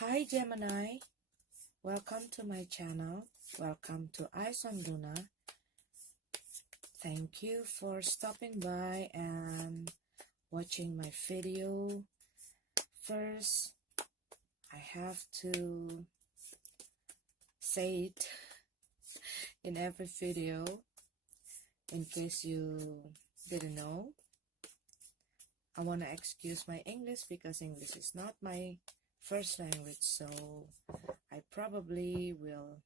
Hi Gemini, welcome to my channel. Welcome to Eyes on Luna. Thank you for stopping by and watching my video. First, I have to say it in every video in case you didn't know. I want to excuse my English because English is not my first language, so I probably will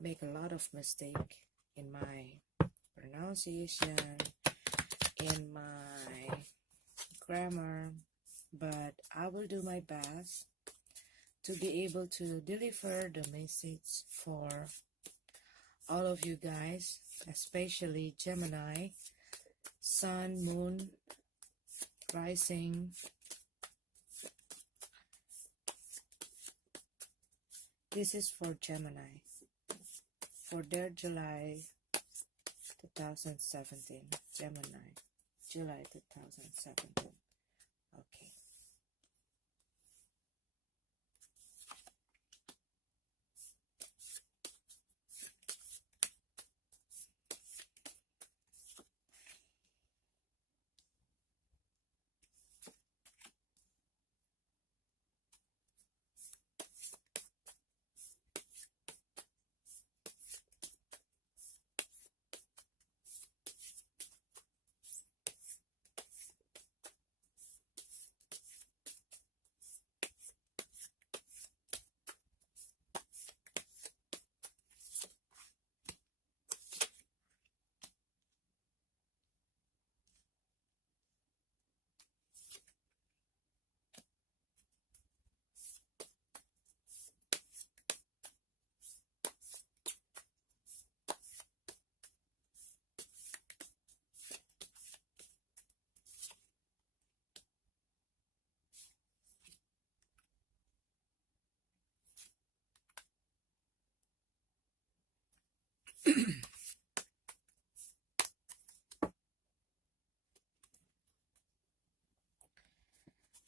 make a lot of mistake in my pronunciation, in my grammar, but I will do my best to be able to deliver the message for all of you guys, especially Gemini, Sun, Moon, Rising. This is for Gemini, for their July 2017, Gemini, July 2017. Okay.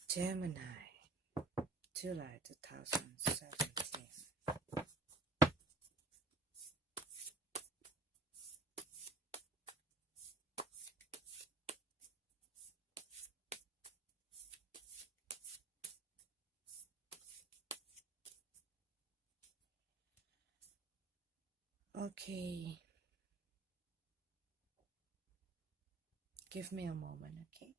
Gemini, July 2017. Okay, give me a moment, okay?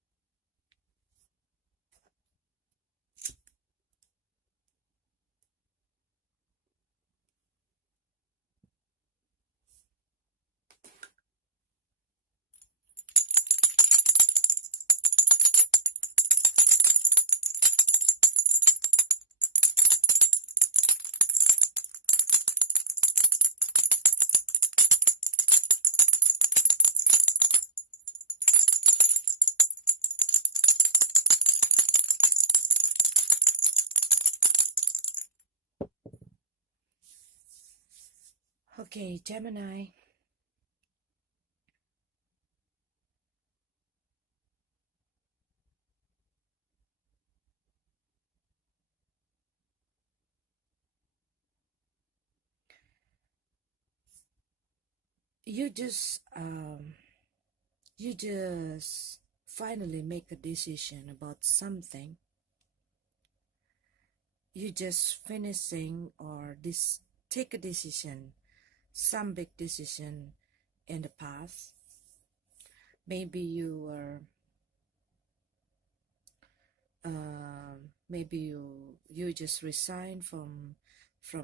Okay, Gemini. You just finally make a decision about something. You just finishing or take a decision, some big decision in the past. Maybe you were maybe you just resigned from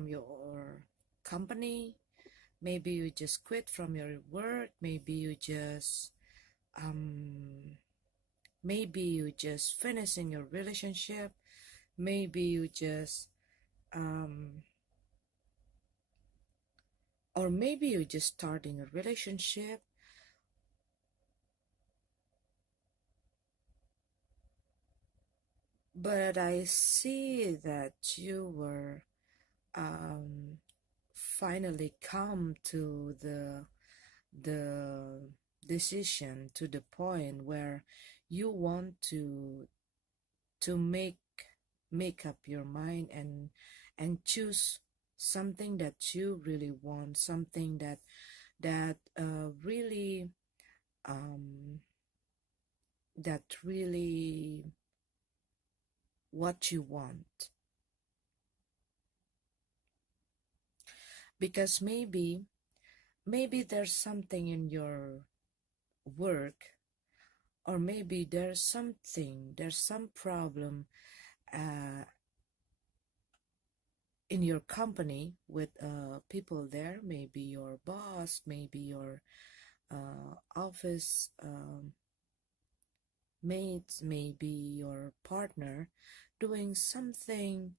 your company. Maybe you just quit from your work. Maybe you just finishing your relationship. Maybe you just or maybe you just starting a relationship. But I see that you were finally come to the decision, to the point where you want to make make up your mind and choose something that you really want, something really um that really what you want. Because maybe there's something in your work, or maybe there's some problem uh, in your company with people there, maybe your boss, maybe your office mates, maybe your partner, doing something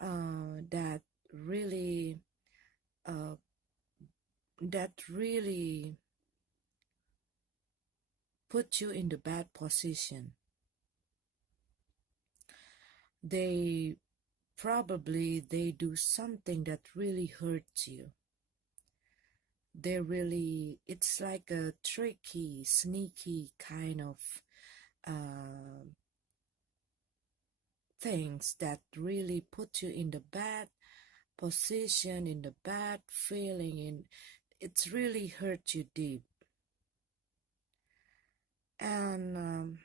that really uh, that really put you in the bad position. They they do something that really hurts you. It's like a tricky, sneaky kind of uh, things that really put you in the bad position, in the bad feeling, in it's really hurt you deep. And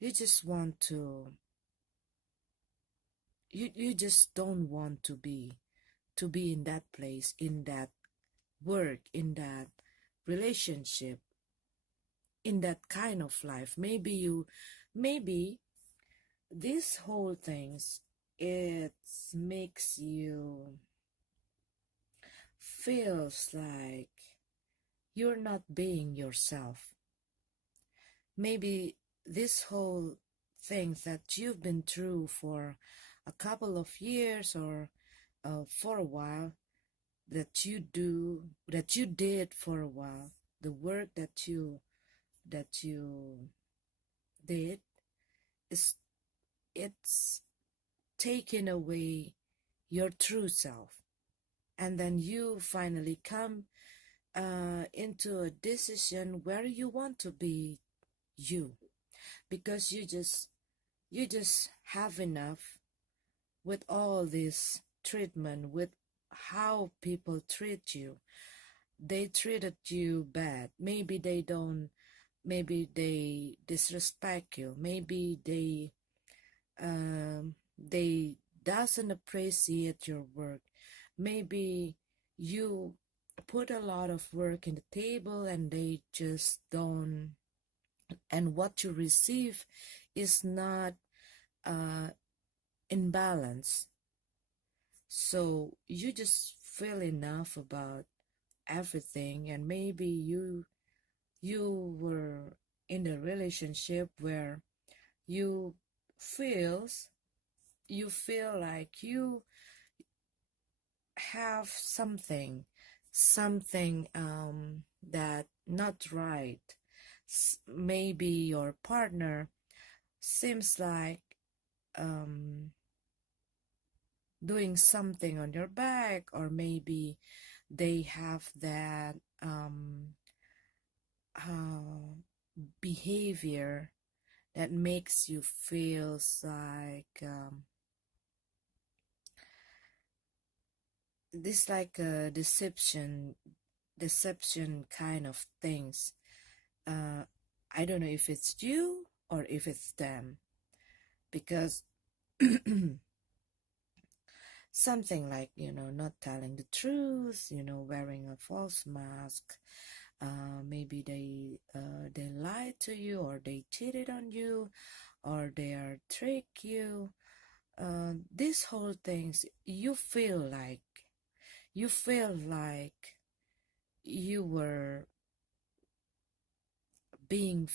you just want to you just don't want to be in that place, in that work, in that relationship, in that kind of life. Maybe these whole things, it makes you feels like you're not being yourself. Maybe this whole things that you've been through for a couple of years, or for a while, that you did for a while, the work that you did, is it's taking away your true self. And then you finally come into a decision where you want to be you, because you just have enough with all this treatment, with how people treat you. They treated you bad. Maybe they disrespect you. Maybe they doesn't appreciate your work. Maybe you put a lot of work in the table and they just don't, and what you receive is not uh, in balance. So you just feel enough about everything, and maybe you were in a relationship where you feels you feel like you have something that not right. Maybe your partner seems like um doing something on your back, or maybe they have that uh, behavior that makes you feel like this, like a deception kind of things. uh, I don't know if it's you or if it's them, because something like, not telling the truth, wearing a false mask. Maybe they lied to you, or they cheated on you, or they are trick you. These whole things, you feel like you were being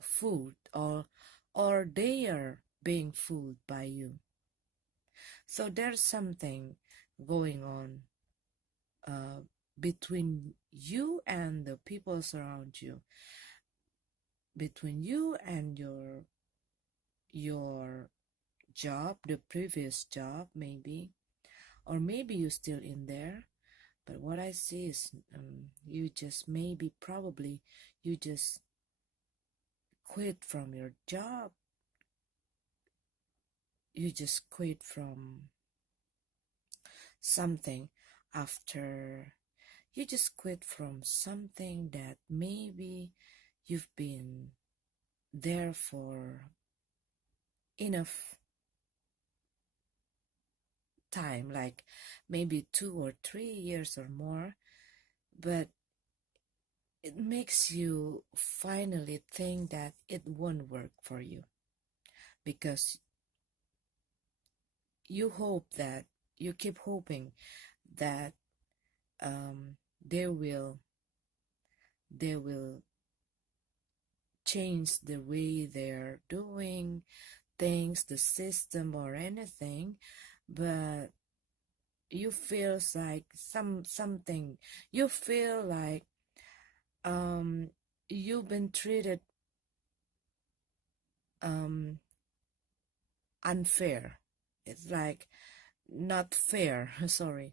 fooled, or they are being fooled by you. So there's something going on between you and the people around you, between you and your job, the previous job, maybe, or maybe you're still in there. But what I see is you just probably you just quit from your job, you just quit from something after you just quit from something that maybe you've been there for enough time, like maybe 2 or 3 years or more, but it makes you finally think that it won't work for you because you hope that you keep hoping that um, they will they will change the way they're doing things, the system or anything, but you feels like something you feel like um you've been treated um unfair. It's like not fair. Sorry,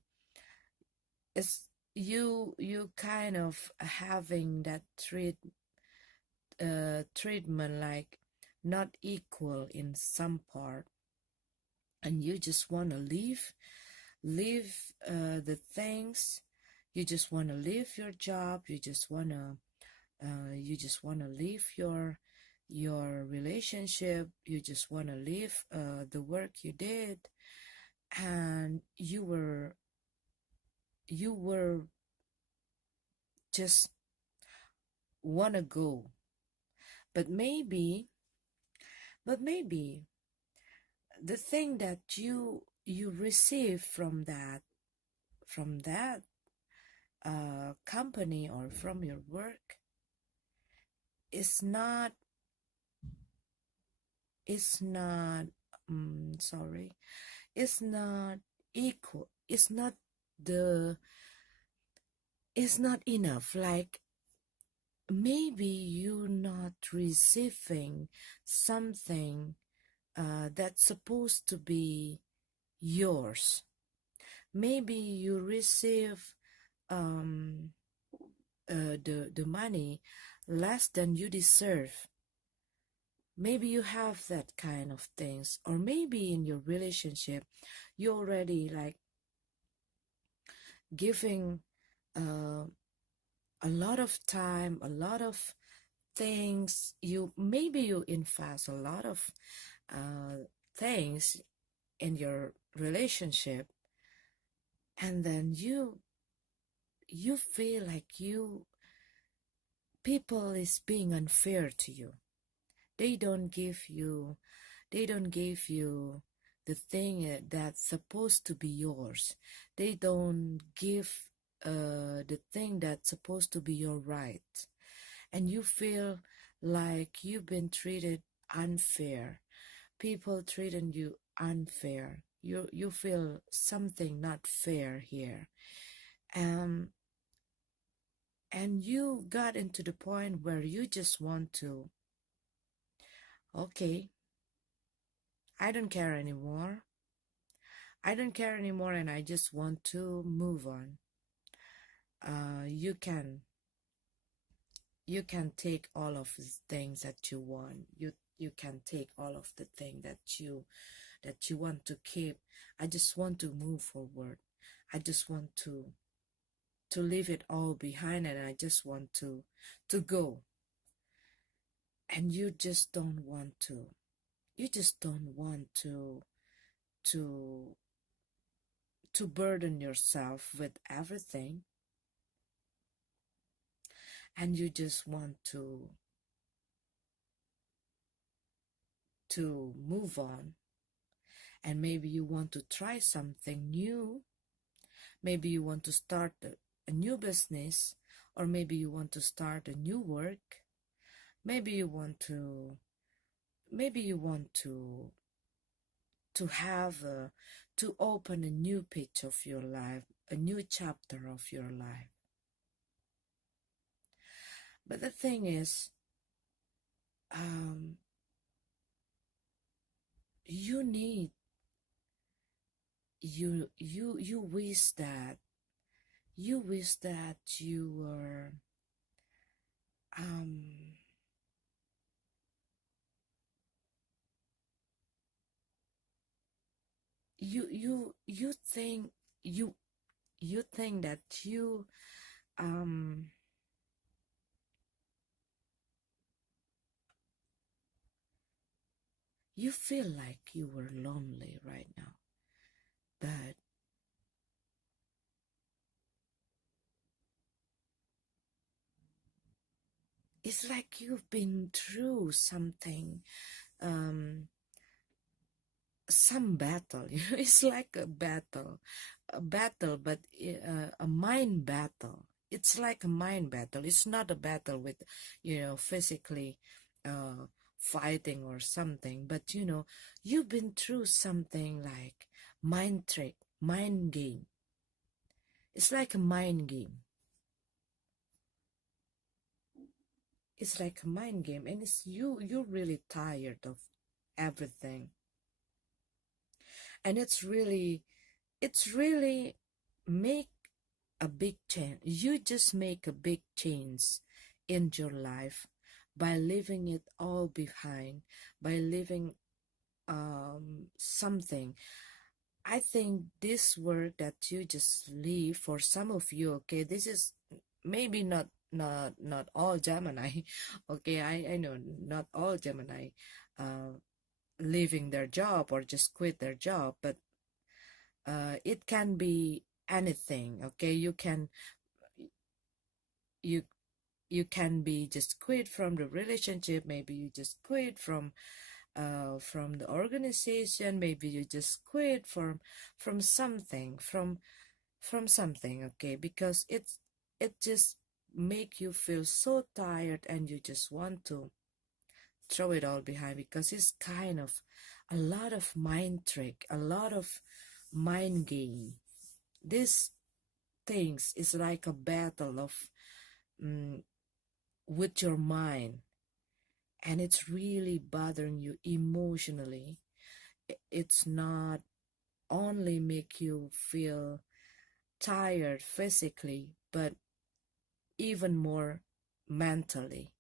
it's you kind of having that treatment like not equal in some part, and you just want to leave the things. You just want to leave your job. You just want to leave your relationship. You just want to leave the work you did, and you were just want to go. But maybe the thing that you receive from that company or from your work is not is not sorry, it's not equal. The it's not enough. Like maybe you're not receiving something that's supposed to be yours. Maybe you receive um, the money less than you deserve. Maybe you have that kind of things, or maybe in your relationship you already like giving uh, a lot of time, a lot of things. You invest a lot of things in your relationship, and then you feel like people is being unfair to you. They don't give you the thing that's supposed to be yours. They don't give the thing that's supposed to be your right, and you feel like you've been treated unfair. People treating you unfair. You feel something not fair here. Um and you got into the point where you just want to, okay, I don't care anymore. I don't care anymore, and I just want to move on. You can take all of the things that you want. You can take all of the thing that you want to keep. I just want to move forward. I just want to leave it all behind, and I just want to go. And you just don't want to. You just don't want to to burden yourself with everything, and you just want to move on. And maybe you want to try something new. Maybe you want to start a new business, or maybe you want to start a new work. Maybe you want to have to open a new page of your life, a new chapter of your life. But the thing is, you need you wish that you were um, you think you think that um you feel like you were lonely right now, but it's like you've been through something, um some battle. It's like a battle, but a mind battle. It's like a mind battle. It's not a battle with, physically uh fighting or something, but you've been through something like mind trick, mind game. It's like a mind game. It's like a mind game, and you're really tired of everything, and it's really make a big change. You just make a big change in your life by leaving it all behind, by leaving something. I think this work that you just leave, for some of you, okay, this is maybe not all Gemini. Okay, I know not all Gemini leaving their job or just quit their job, but it can be anything. Okay, you you can be just quit from the relationship. Maybe you just quit from the organization. Maybe you just quit from something, from something. Okay, because it just make you feel so tired, and you just want to throw it all behind, because it's kind of a lot of mind trick, a lot of mind game. This things is like a battle of mm, with your mind, and it's really bothering you emotionally. It's not only make you feel tired physically, but even more mentally,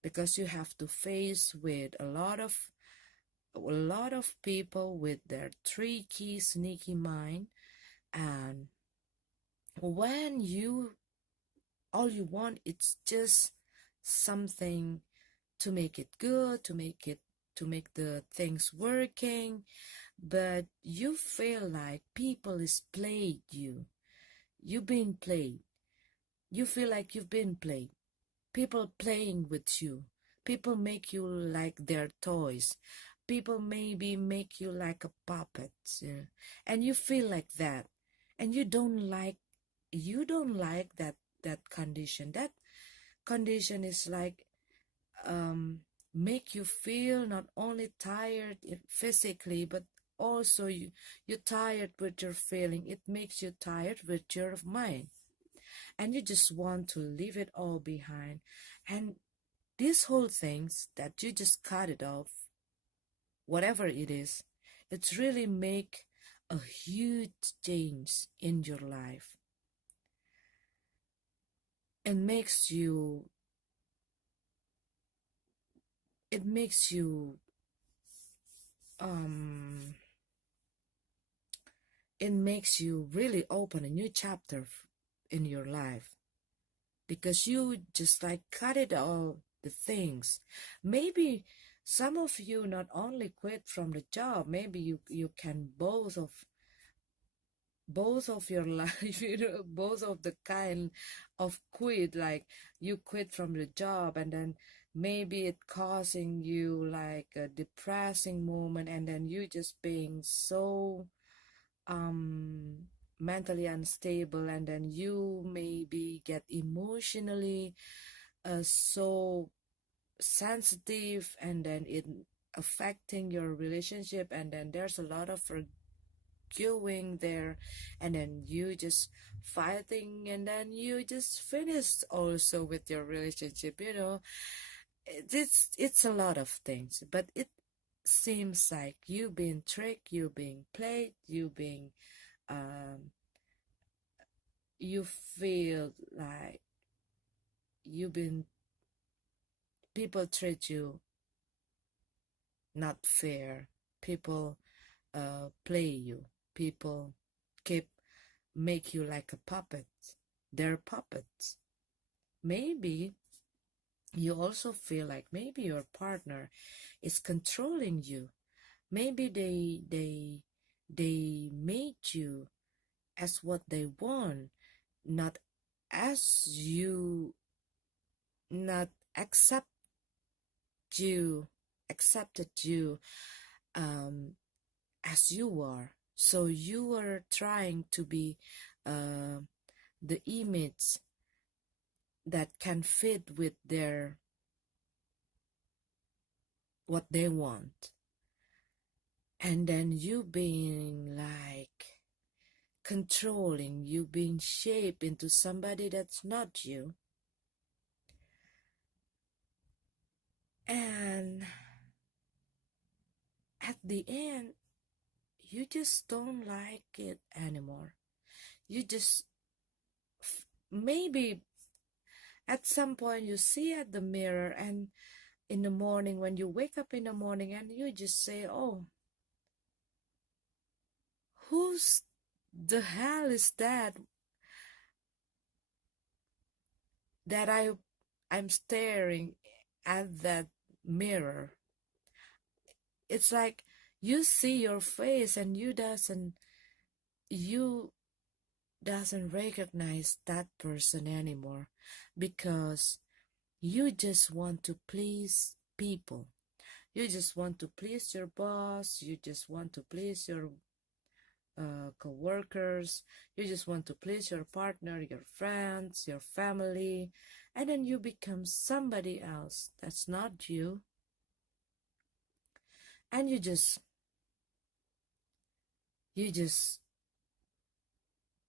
because you have to face with a lot of people with their tricky, sneaky mind. And when you all you want, it's just something to make it good, to make the things working, but you feel like people is played you. You've been played. You feel like you've been played. People playing with you. People make you like their toys. People maybe make you like a puppet, and you feel like that, and you don't like that condition. That condition is like make you feel not only tired physically, but also you're tired with your feeling. It makes you tired with your mind, and you just want to leave it all behind. And these whole things that you just cut it off, whatever it is, it's really make a huge change in your life. It makes you it makes you um it makes you really open a new chapter in your life, because you just like cut it all the things. Maybe some of you not only quit from the job, maybe you can both of your life, both of the kind of quit. Like you quit from the job, and then maybe it causing you like a depressing moment, and then you just being so um mentally unstable, and then you maybe get emotionally so sensitive, and then it affecting your relationship, and then there's a lot of arguing there, and then you just fighting, and then you just finished also with your relationship. It's a lot of things, but it seems like you being tricked, you being played, um you feel like you've been people treat you not fair. People play you. People keep make you like a puppet. They're puppets. Maybe you also feel like maybe your partner is controlling you. Maybe they made you as what they want, not as you, not you accepted you um as you are. So you were trying to be uh, the image that can fit with their what they want, and then you being like controlling, you being shaped into somebody that's not you. And at the end, you just don't like it anymore. You just, maybe at some point you see at the mirror, and in the morning when you wake up in the morning, and you just say, oh, who's the hell is that I'm staring at that mirror? It's like you see your face and you doesn't recognize that person anymore, because you just want to please people. You just want to please your boss. You just want to please your co-workers. You just want to please your partner, your friends, your family, and then you become somebody else that's not you. And you just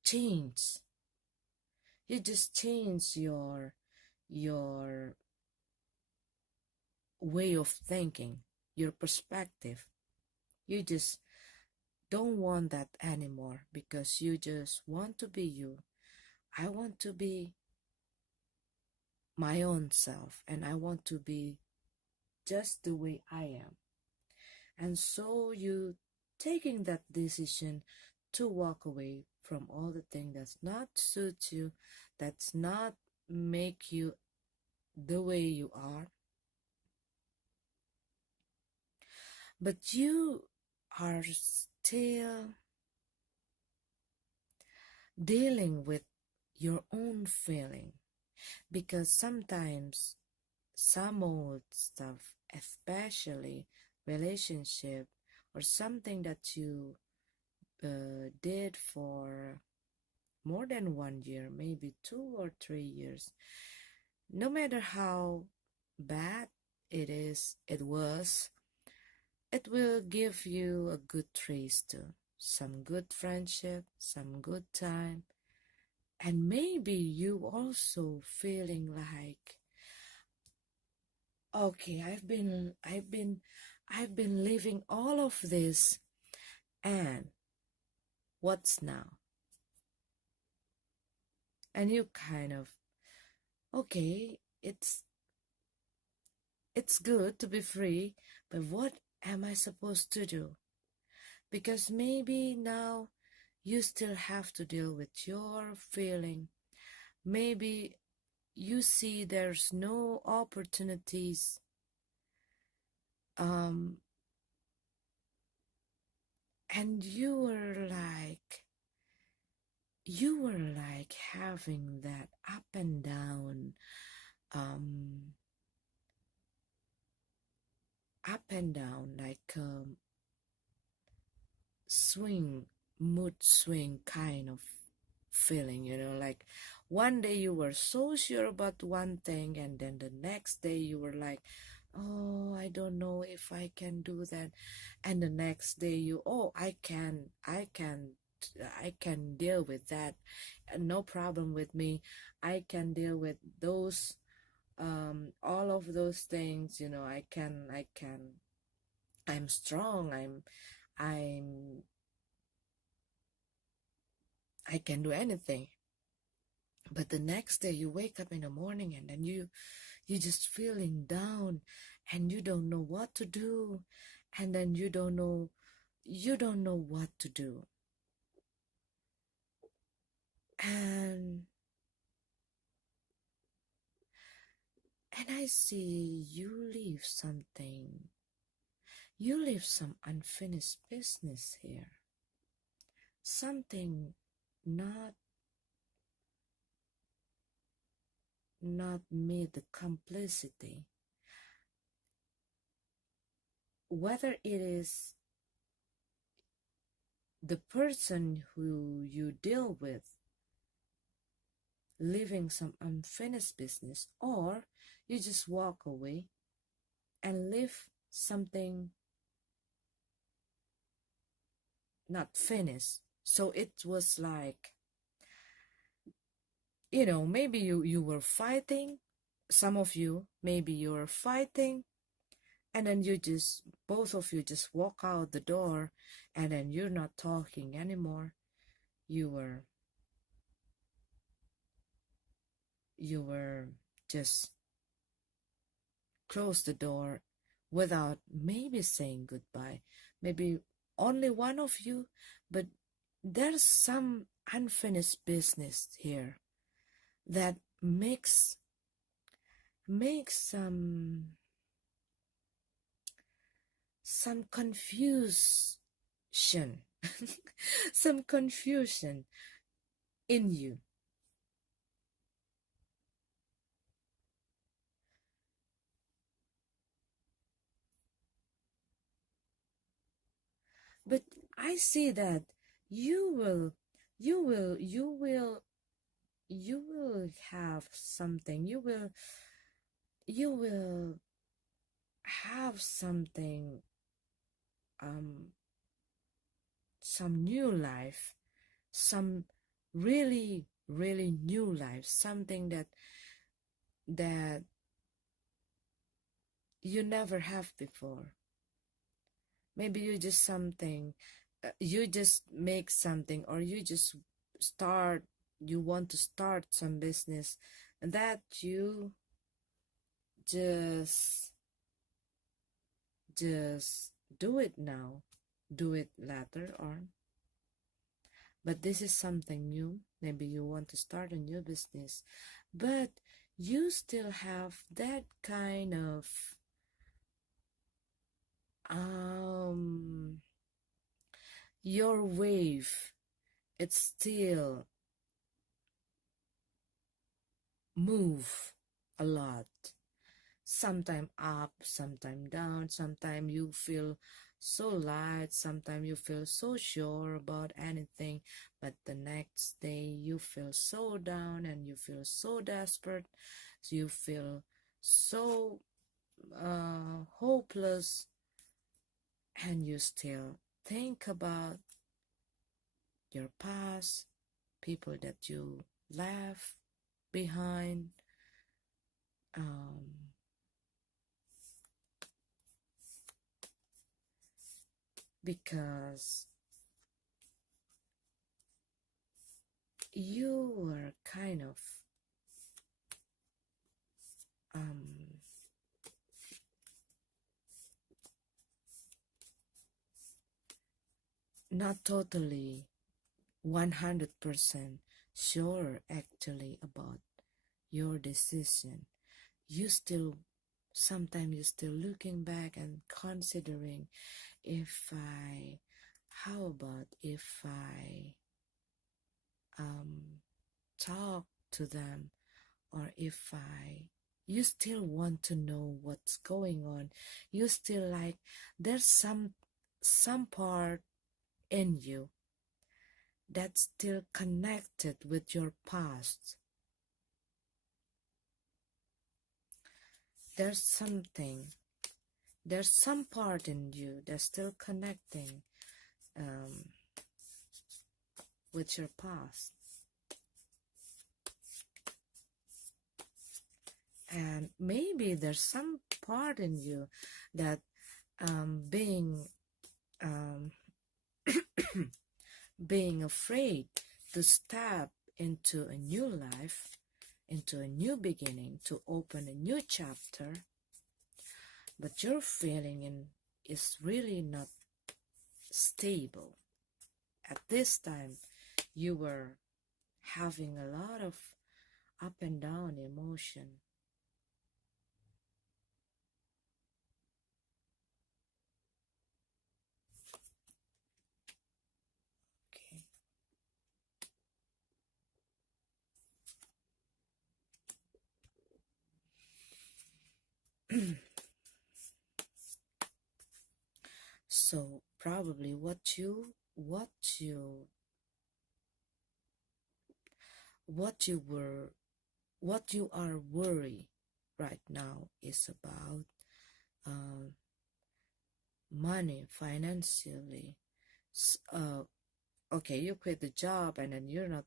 change. You just change your way of thinking, your perspective. You just don't want that anymore, because you just want to be you. I want to be my own self, and I want to be just the way I am. And so you taking that decision to walk away from all the things that's not suit you, that's not make you the way you are. But you are still dealing with your own feeling, because sometimes some old stuff, especially relationship or something that you did for more than 1 year, maybe 2 or 3 years, no matter how bad it was, it will give you a good trace too. Some good friendship, some good time, and maybe you also feeling like, okay, I've been living all of this, and what's now? And you kind of, okay, it's good to be free, but what am I supposed to do? Because maybe now you still have to deal with your feeling. Maybe you see there's no opportunities, and you were like having that um up and down, like mood swing kind of feeling, like one day you were so sure about one thing, and then the next day you were like, oh, I don't know if I can do that. And the next day oh, I can deal with that. No problem with me. I can deal with those, all of those things, I'm strong. I'm, I can do anything. But the next day you wake up in the morning, and then you just feeling down, and you don't know what to do, and then you don't know you don't know what to do. And I see you leave something. You leave some unfinished business here. Something not meet the complicity. Whether it is the person who you deal with leaving some unfinished business, or you just walk away and leave something not finished. So it was like, maybe you were fighting, some of you, maybe you were fighting, and then both of you just walk out the door, and then you're not talking anymore. You were just close the door without maybe saying goodbye. Maybe only one of you, but there's some unfinished business here that makes some confusion some confusion in you. But I see that you will have something. You will have something, some new life, some really new life, something that you never have before. Maybe you just you just make something, or you want to start some business that you just do it now, do it later on. But this is something new. Maybe you want to start a new business, but you still have that kind of your wave. It's still move a lot. Sometime up, sometime down. Sometimes you feel so light, sometimes you feel so sure about anything, but the next day you feel so down and you feel so desperate. So you feel so hopeless, and you still think about your past, people that you left behind, because you were kind of not totally 100% sure actually about your decision. Sometimes you're still looking back and considering, how about if I talk to them, or you still want to know what's going on. You still like, there's some part in you that's still connected with your past. There's some part in you that's still connecting with your past. And maybe there's some part in you that being afraid to step into a new life, into a new beginning, to open a new chapter, but your feeling is really not stable. At this time, you were having a lot of up and down emotion. Okay. So probably what you are worried right now is about uh, money financially. Okay, you quit the job and then you're not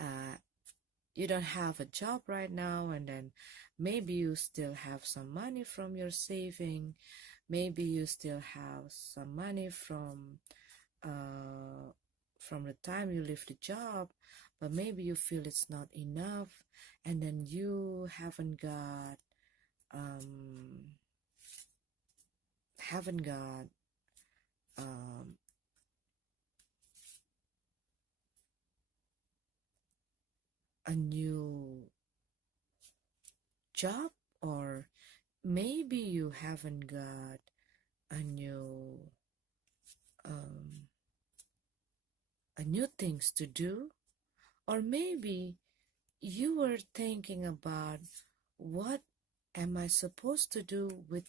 uh, you don't have a job right now, and then maybe you still have some money from your saving, maybe you still have some money uh, from the time you leave the job, but maybe you feel it's not enough, and then you um, haven't got um, a new job, or maybe you haven't got a um, new things to do, or maybe you were thinking about what am I supposed to do with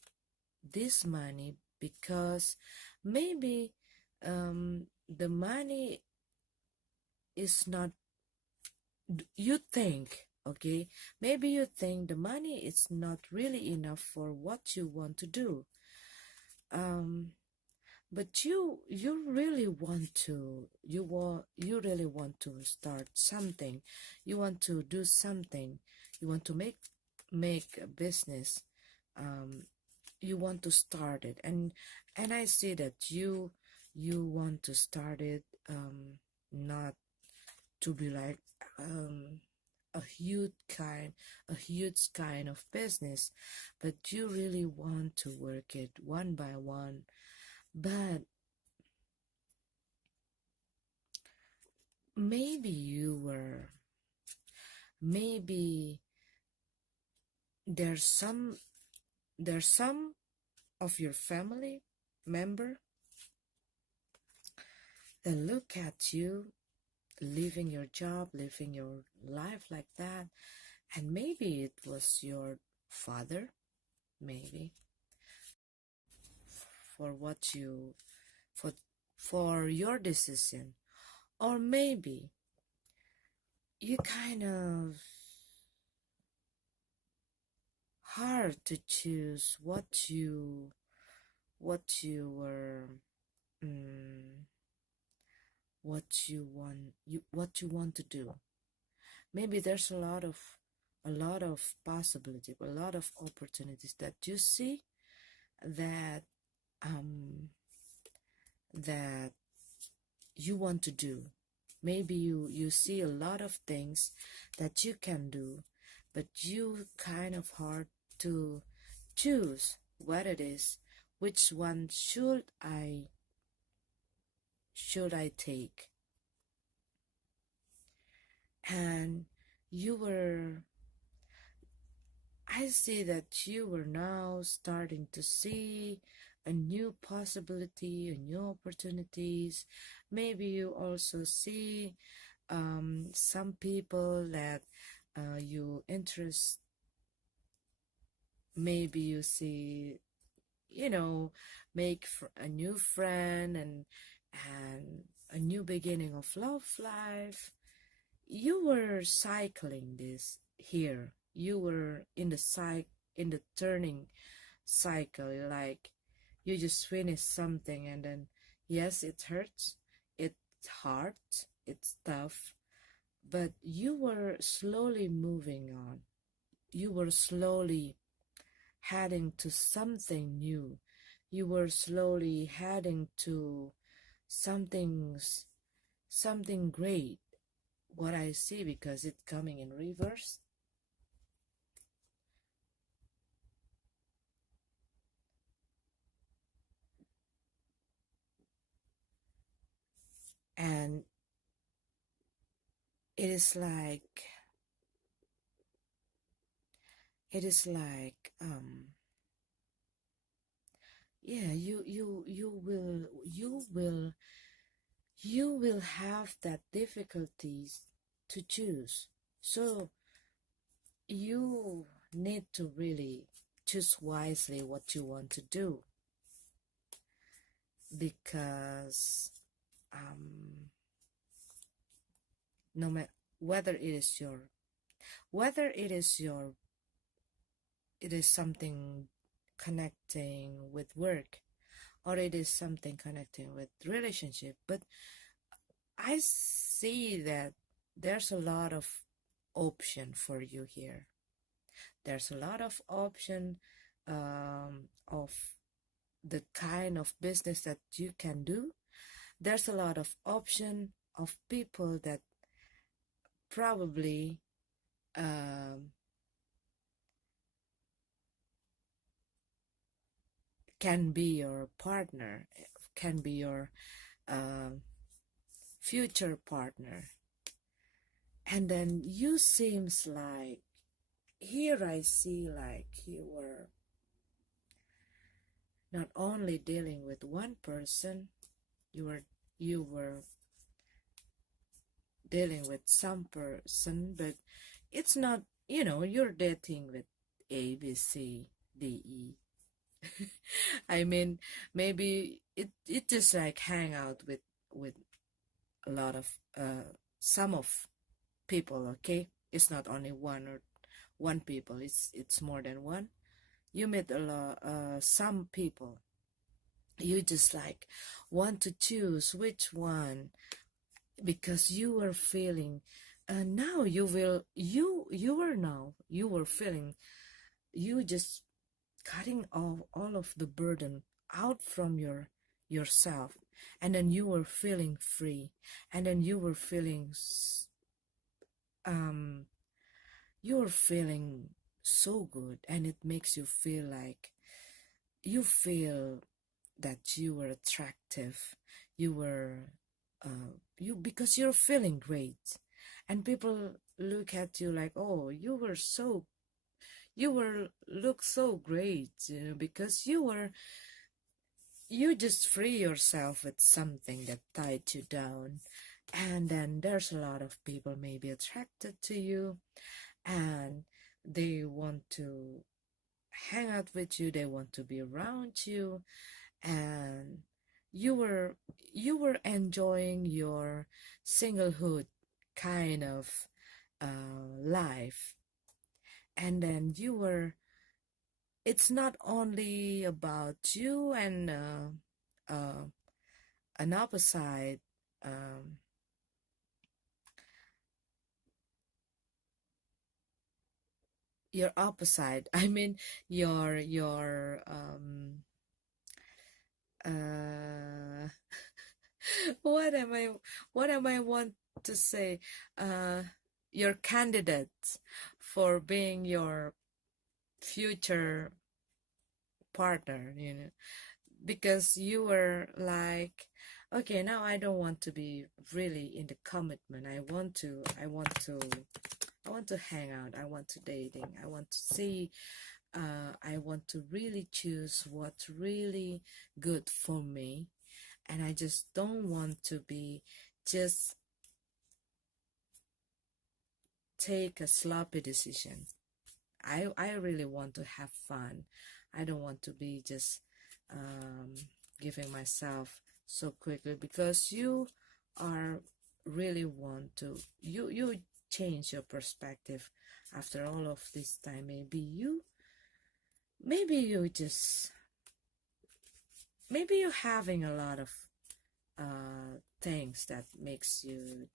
this money, because maybe the money is not, you think, okay, maybe you think the money is not really enough for what you want to do, um, but you really want to, you really want to start something, you want to do something, you want to make a business, um, you want to start it, and I see that you want to start it, not to be like um a huge kind of business, but you really want to work it one by one. But maybe maybe there's some of your family member that look at you living your job, living your life like that, and maybe it was your father, maybe, for what you for for your decision, or maybe you kind of hard to choose what you were mm, what you want to do. Maybe there's a lot of possibility, a lot of opportunities that you see, that um that you want to do. Maybe you see a lot of things that you can do, but you kind of hard to choose what it is, which one should I take. And you were I see that you were now starting to see a new possibility, a new opportunities. Maybe you also see some people that you interest. Maybe you see, you know, make a new friend, and a new beginning of love life. You were cycling this here. You were in the turning cycle, like you just finished something, and then yes, it hurts, it's hard, it's tough, but you were slowly moving on. You were slowly heading to something new. You were slowly heading to something great. What I see, because it's coming in reverse. And it is like it is like yeah, you will have that difficulties to choose. So you need to really choose wisely what you want to do, because um no matter whether whether it is something connecting with work, or it is something connecting with relationship. But I see that there's a lot of option for you here. There's a lot of option of the kind of business that you can do. There's a lot of option of people that probably um, can be your partner, can be your um future partner. And then you seems like, here I see like you were not only dealing with one person, you were dealing with some person, but it's not, you're dating with A, B, C, D, E. I mean, maybe it just like hang out with a lot of some of people, okay? It's not only one people, it's more than one. You meet a lot some people. You just like want to choose which one, because you were feeling now you were feeling, you just cutting off all of the burden out from yourself, and then you were feeling free, and then um you were feeling so good, and it makes you feel like you feel that you were attractive, you were you because you're feeling great, and people look at you like, oh, you were look so great, because you just free yourself with something that tied you down. And then there's a lot of people maybe attracted to you, and they want to hang out with you, they want to be around you, and you were enjoying your singlehood kind of life. And then it's not only about you and an opposite, um, your opposite, I mean your uh what am I want to say, uh your candidate for being your future partner, because you were like, okay, now I don't want to be really in the commitment. I want to hang out, I want to dating, I want to see, I want to really choose what's really good for me, and I just don't want to be just take a sloppy decision. I really want to have fun. I don't want to be just giving myself so quickly, because you are really want to, you change your perspective after all of this time. Maybe you just maybe you're having a lot of things that makes you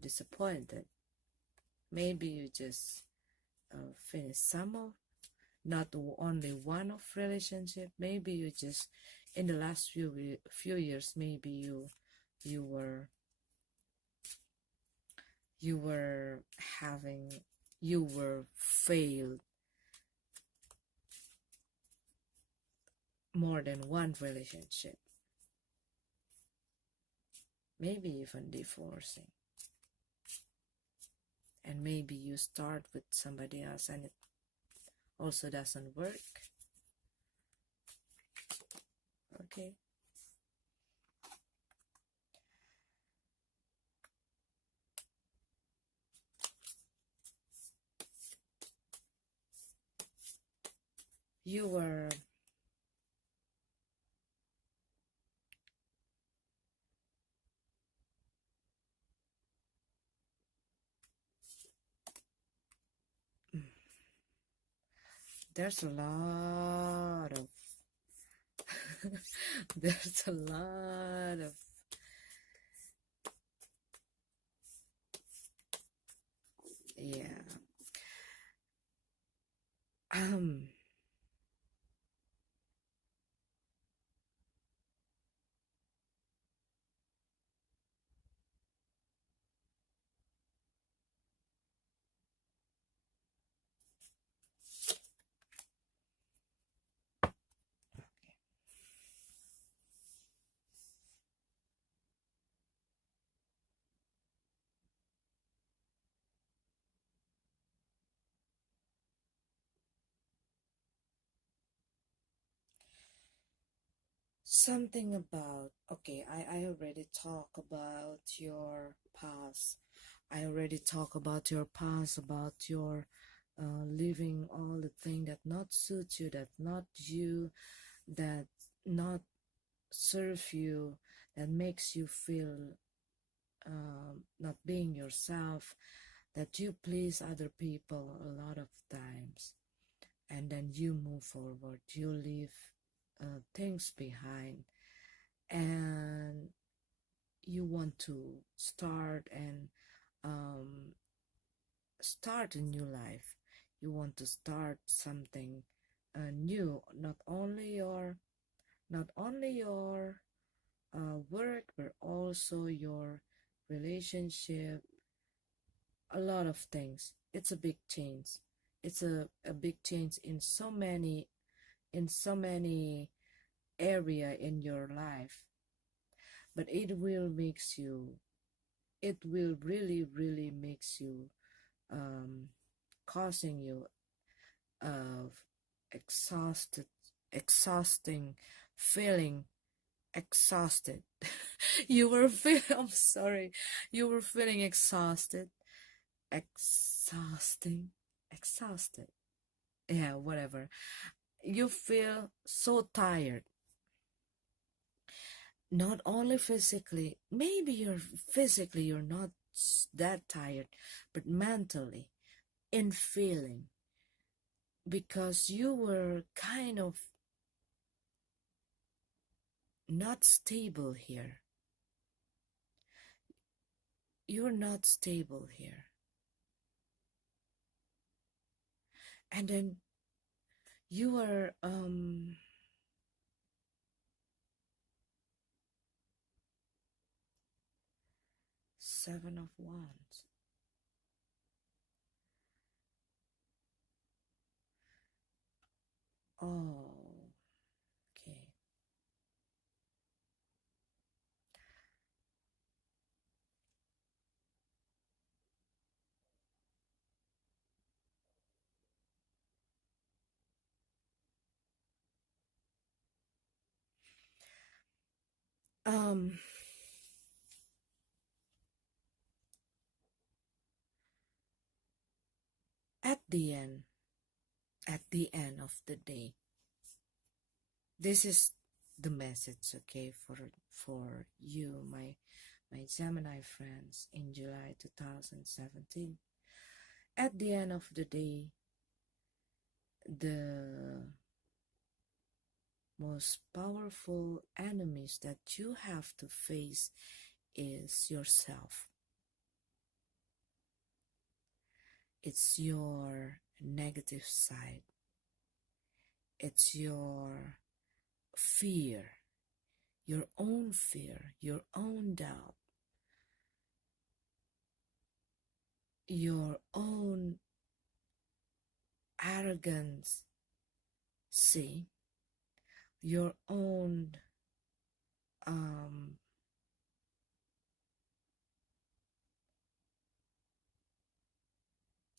disappointed. Maybe you just finish some of, not only one of relationship. Maybe you just in the last few years, maybe you were you were having you were failed more than one relationship. maybe even divorcing. And maybe you start with somebody else and it also doesn't work. Okay. You were there's a lot of there's a lot of yeah. Um something about okay, I already talk about your past. I already talk about your past, about your living all the thing that not suit you, that not you, that not serve you, that makes you feel not being yourself, that you please other people a lot of times, and then you move forward, you leave things behind, and you want to start and um, start a new life. You want to start something new, not only your work, but also your relationship, a lot of things. It's a big change. It's a big change in so many area in your life, but it will really makes you um causing you of exhausting feeling exhausted. I'm sorry, you were feeling exhausted, exhausting, exhausted, yeah, whatever. You feel so tired, not only physically, maybe you're not that tired, but mentally, in feeling, because you were kind of not stable here. You're not stable here. And then you are 7 of Wands. Oh, okay. Um at the end, of the day, this is the message, okay, for you, my Gemini friends, in July 2017. At the end of the day, the most powerful enemies that you have to face is yourself. It's your negative side. It's your fear, your own doubt, your own arrogance, see, your own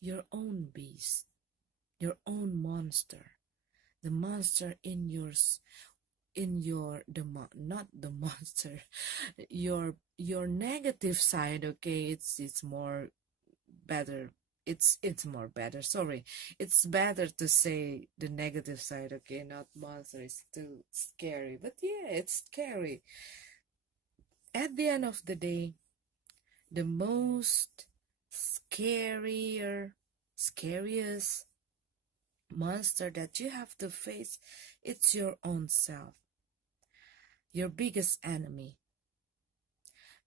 your own beast, your own monster, the monster in yours, in your not the monster, your negative side. Okay, it's more better. It's more better. Sorry, it's better to say the negative side. Okay, not monster. It's too scary, but yeah, it's scary. At the end of the day, the most scariest monster that you have to face, it's your own self, your biggest enemy,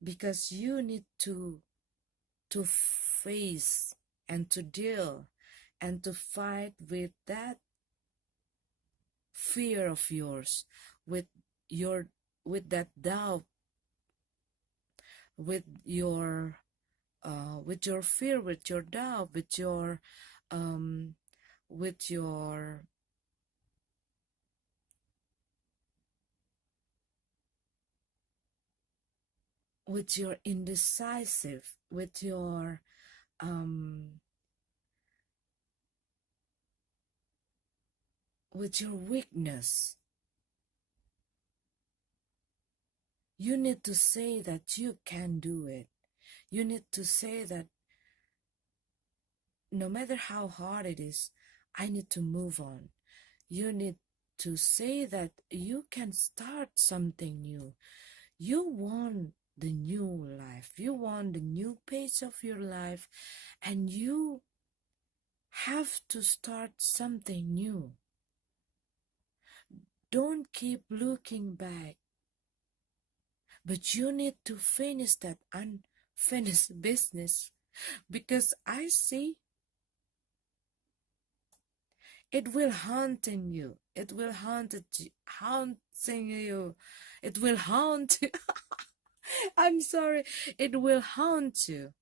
because you need to face and to deal and to fight with that fear of yours, with your with that doubt, with your fear, with your doubt, um with your indecisive, um with your weakness. You need to say that you can do it. You need to say that no matter how hard it is, I need to move on. You need to say that you can start something new. You want the new life. You want the new pace of your life, and you have to start something new. Don't keep looking back, but you need to finish that unfinished business, because I see it will haunting you. It will haunting you. It will haunt you. I'm sorry. It will haunt you.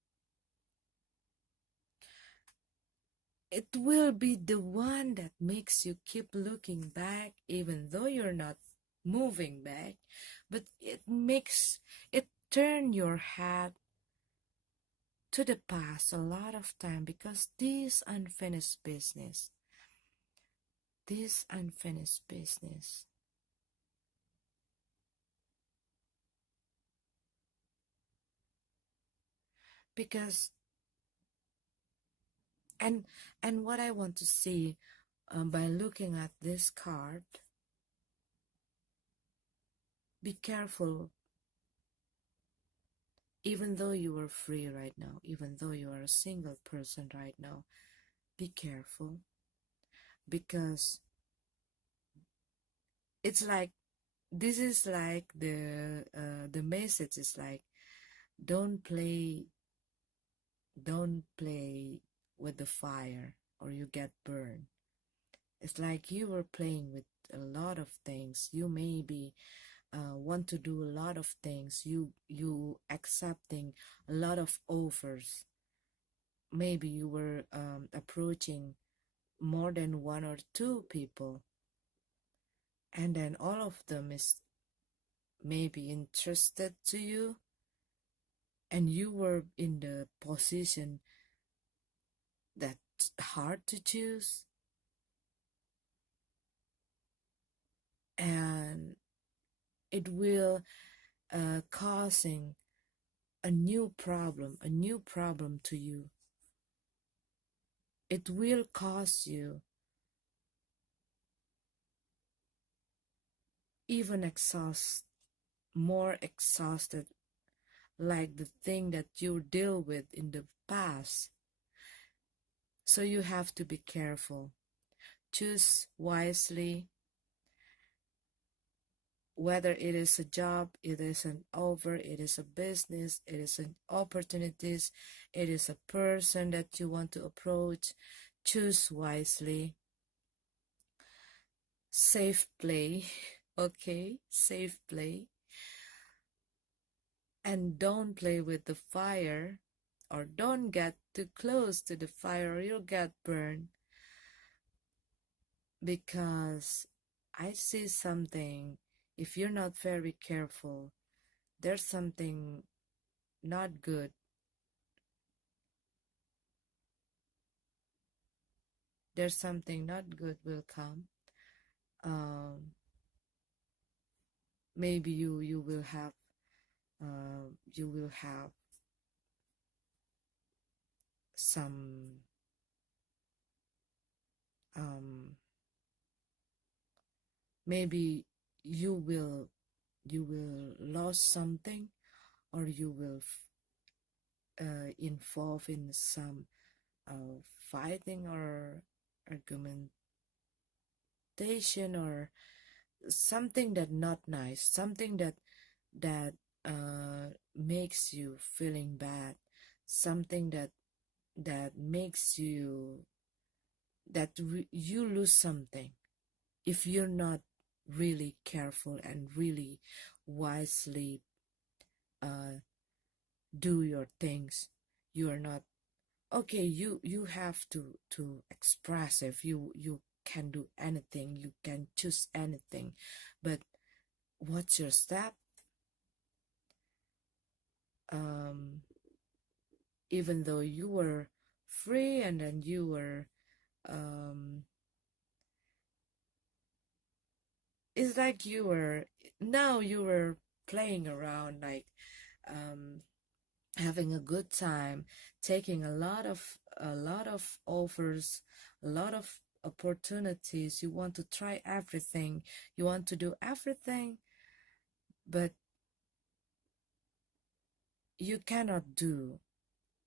It will be the one that makes you keep looking back, even though you're not moving back. But it turn your head to the past a lot of time, because this unfinished business, because and what I want to see, by looking at this card, be careful. Even though you are free right now, even though you are a single person right now, be careful, because it's like, this is like the message is like, don't play don't play with the fire or you get burned. It's like you were playing with a lot of things. You maybe want to do a lot of things. You accepting a lot of offers. Maybe you were approaching more than one or two people, and then all of them is maybe interested to you, and you were in the position that's hard to choose, and it will causing a new problem to you. It will cause you even more exhausted, like the thing that you deal with in the past. So you have to be careful. Choose wisely. Whether it is a job, it is an offer, it is a business, it is an opportunities, it is a person that you want to approach, choose wisely. Safe play, okay? Safe play. And don't play with the fire, or don't get too close to the fire or you'll get burned. Because I see something, if you're not very careful, there's something not good there's something not good will come. Maybe you will have some maybe you will lose something, or you will involve in some fighting or argumentation, or something that not nice, something that makes you feeling bad, something that makes you you lose something if you're not really careful and really wisely do your things. You are not okay. You have to express. If you can do anything, you can choose anything, but what's your step? Even though you were free, and then you were it's like you were playing around, like having a good time, taking a lot of offers, a lot of opportunities. You want to try everything, you want to do everything, but you cannot do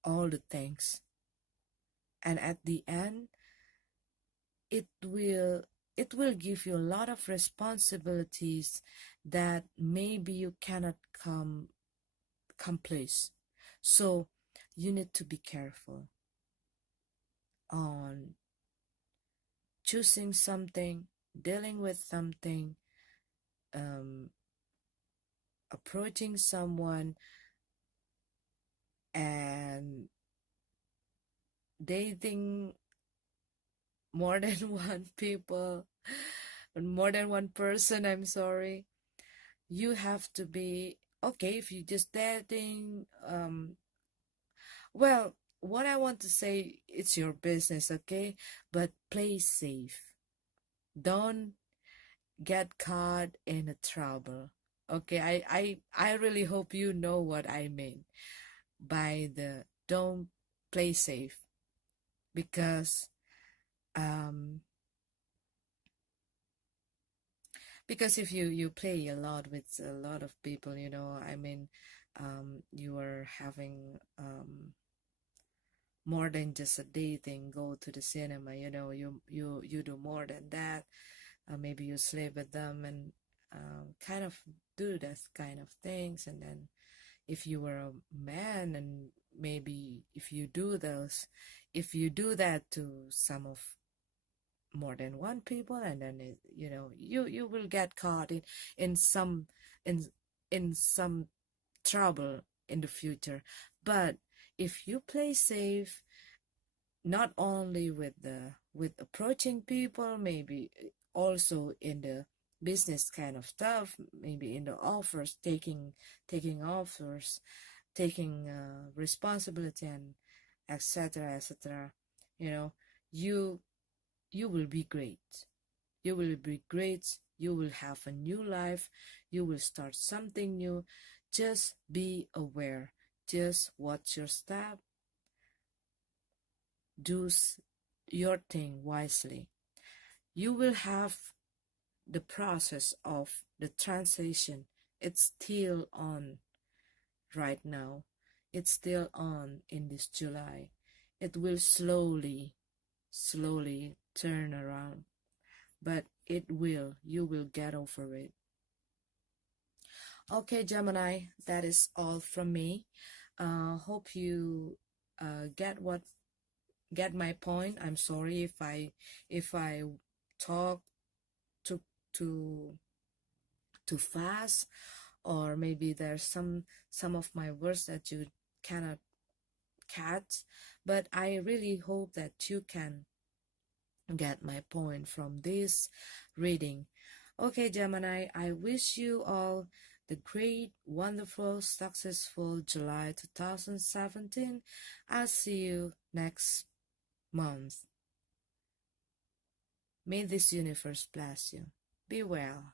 all the things, and at the end it will give you a lot of responsibilities that maybe you cannot accomplish. So you need to be careful on choosing something, dealing with something, approaching someone, and dating more than one people, more than one person. I'm sorry. You have to be okay if you just dating. Well, what I want to say, it's your business, okay? But play safe. Don't get caught in a trouble. Okay, I really hope you know what I mean by the don't play safe, um because if you play a lot with a lot of people, I mean, you are having more than just a dating, go to the cinema, you do more than that. Maybe you sleep with them, and kind of do that kind of things. And then if you were a man, and maybe if you do that to some of more than one people, and then you will get caught in some in in some trouble in the future. But if you play safe, not only with approaching people, maybe also in the business kind of stuff, maybe in the offers, taking offers, taking responsibility, and etc etc, you know you you will be great. You will be great. You will have a new life. You will start something new. Just be aware. Just watch your step. Do your thing wisely. You will have the process of the transition. It's still on right now. It's still on in this July. It will slowly turn around, but you will get over it. Okay, Gemini, that is all from me. Hope you get my point. I'm sorry if I talk too too too fast, or maybe there's some of my words that you cannot catch, but I really hope that you can get my point from this reading. Okay, Gemini, I wish you all the great, wonderful, successful July 2017. I'll see you next month. May this universe bless you. Be well.